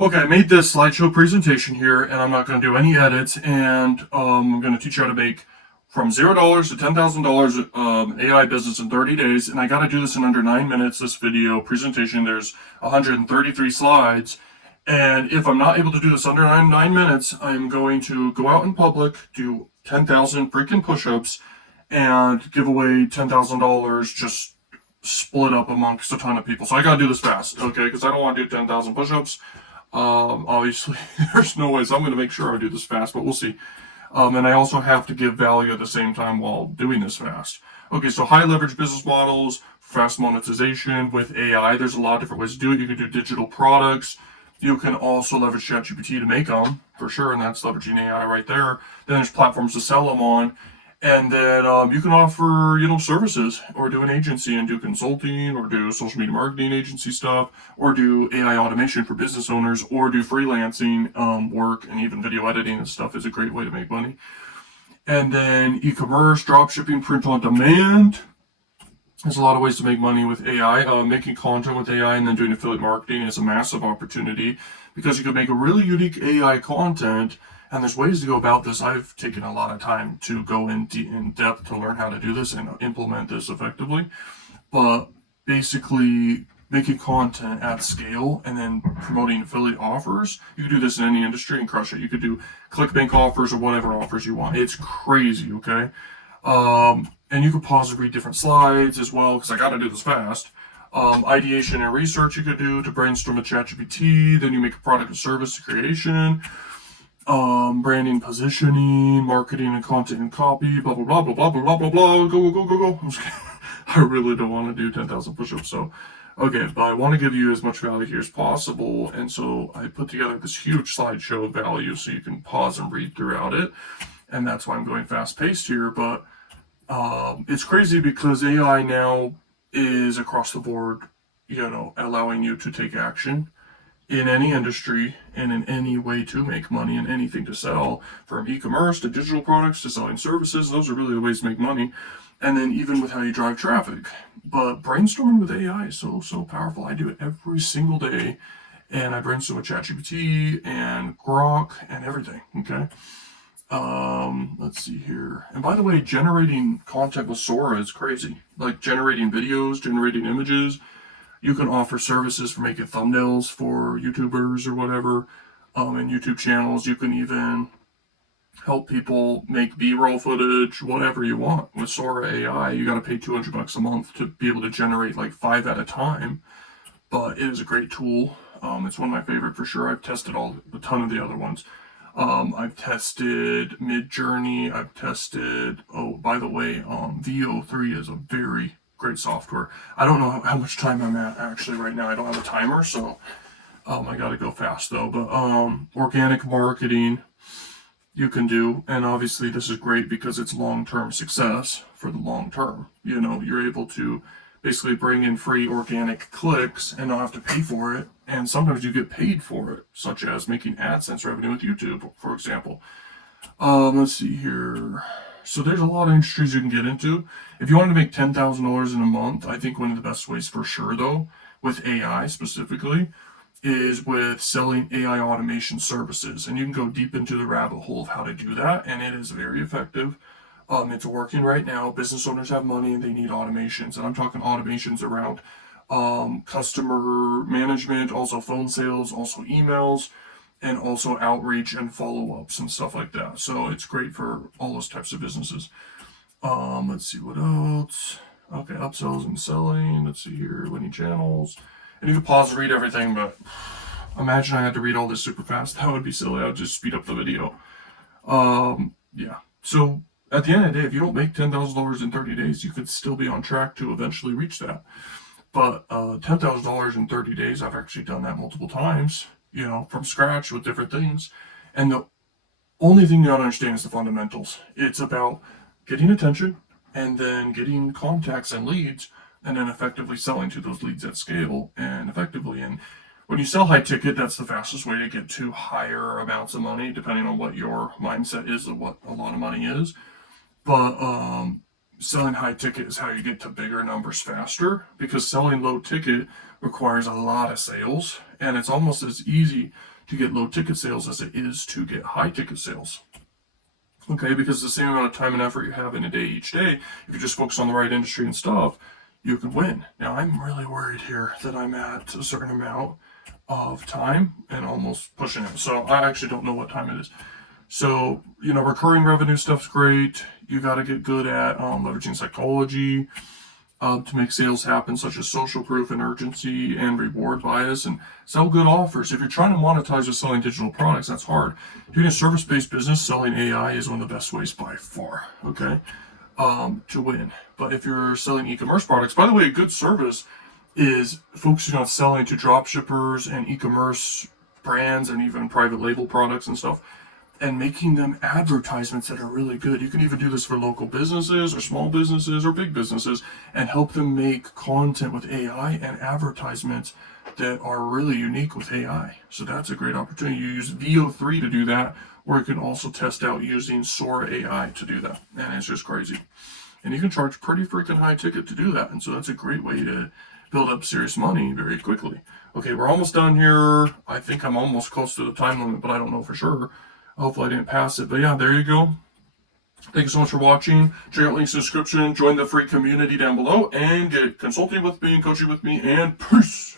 Okay, I made this slideshow presentation here, and I'm not going to do any edits, and I'm going to teach you how to make from $0 to $10,000 AI business in 30 days, and I got to do this in under 9 minutes. This video presentation, there's 133 slides, and if I'm not able to do this under 9 minutes, I'm going to go out in public, do 10,000 freaking push-ups, and give away $10,000 just split up amongst a ton of people. So I got to do this fast, okay? Because I don't want to do 10,000 push-ups. Obviously, there's no way, so I'm going to make sure I do this fast, but we'll see. And I also have to give value at the same time while doing this fast. Okay, so high leverage business models, fast monetization with AI. There's a lot of different ways to do it. You can do digital products. You can also leverage ChatGPT to make them, for sure, and that's leveraging AI right there. Then there's platforms to sell them on. And then you can offer, services, or do an agency and do consulting, or do social media marketing agency stuff, or do AI automation for business owners, or do freelancing work, and even video editing and stuff is a great way to make money. And then e-commerce, drop shipping, print on demand. There's a lot of ways to make money with AI. Making content with AI and then doing affiliate marketing is a massive opportunity because you can make a really unique AI content, and there's ways to go about this. I've taken a lot of time to go in depth to learn how to do this and implement this effectively. But basically, making content at scale and then promoting affiliate offers, you could do this in any industry and crush it. You could do ClickBank offers or whatever offers you want. It's crazy, okay? And you could pause and read different slides as well, because I got to do this fast. Ideation and research you could do to brainstorm with ChatGPT. Then you make a product or service creation. Branding, positioning, marketing and content and copy, blah, blah, blah, blah, blah, blah, blah, blah, go, go, go, go. I really don't want to do 10,000 push-ups, so, okay, but I want to give you as much value here as possible, and so I put together this huge slideshow of value so you can pause and read throughout it, and that's why I'm going fast-paced here, but it's crazy because AI now is across the board, allowing you to take action in any industry and in any way to make money and anything to sell, from e-commerce to digital products to selling services. Those are really the ways to make money. And then even with how you drive traffic. But brainstorming with AI is so powerful. I do it every single day, and I brainstorm with ChatGPT and Grok and everything. Okay. Let's see here. And by the way, generating content with Sora is crazy. Like generating videos, generating images. You can offer services for making thumbnails for YouTubers or whatever, and YouTube channels. You can even help people make B-roll footage, whatever you want. With Sora AI, you got to pay $200 a month to be able to generate like 5 at a time. But it is a great tool. It's one of my favorite for sure. I've tested a ton of the other ones. I've tested Midjourney. I've tested, oh, by the way, VO3 is a very great software. I don't know how much time I'm at actually right now. I don't have a timer, so I gotta go fast though. But organic marketing you can do, and obviously this is great because it's long-term success for the long term. You're able to basically bring in free organic clicks and not have to pay for it, and sometimes you get paid for it, such as making AdSense revenue with YouTube, for example. Let's see here. So there's a lot of industries you can get into. If you want to make $10,000 in a month, I think one of the best ways for sure, though, with AI specifically, is with selling AI automation services. And you can go deep into the rabbit hole of how to do that, and it is very effective. It's working right now. Business owners have money and they need automations. And I'm talking automations around customer management, also phone sales, also emails, and also outreach and follow-ups and stuff like that. So it's great for all those types of businesses. Let's see what else. Okay, upsells and selling. Let's see here, winning channels. And you can pause and read everything, but imagine I had to read all this super fast. That would be silly. I would just speed up the video. Yeah. So at the end of the day, if you don't make $10,000 in 30 days, you could still be on track to eventually reach that. But $10,000 in 30 days, I've actually done that multiple times, from scratch with different things. And the only thing you gotta understand is the fundamentals. It's about getting attention and then getting contacts and leads and then effectively selling to those leads at scale and effectively. And when you sell high ticket, that's the fastest way to get to higher amounts of money, depending on what your mindset is of what a lot of money is. But selling high ticket is how you get to bigger numbers faster, because selling low ticket requires a lot of sales, and it's almost as easy to get low ticket sales as it is to get high ticket sales. Okay, because the same amount of time and effort you have in a day each day, if you just focus on the right industry and stuff, you can win. Now, I'm really worried here that I'm at a certain amount of time and almost pushing it. So I actually don't know what time it is. So, recurring revenue stuff's great. You got to get good at leveraging psychology to make sales happen, such as social proof and urgency and reward bias, and sell good offers. If you're trying to monetize with selling digital products, that's hard. Doing a service-based business, selling AI is one of the best ways by far, okay, to win. But if you're selling e-commerce products, by the way, a good service is focusing on selling to drop shippers and e-commerce brands and even private label products and stuff, and making them advertisements that are really good. You can even do this for local businesses or small businesses or big businesses and help them make content with AI and advertisements that are really unique with AI. So that's a great opportunity. You use VO3 to do that, or you can also test out using Sora AI to do that. And it's just crazy. And you can charge pretty freaking high ticket to do that. And so that's a great way to build up serious money very quickly. Okay, we're almost done here. I think I'm almost close to the time limit, but I don't know for sure. Hopefully I didn't pass it. But yeah, there you go. Thank you so much for watching. Check out links in the description. Join the free community down below and get consulting with me and coaching with me. And peace.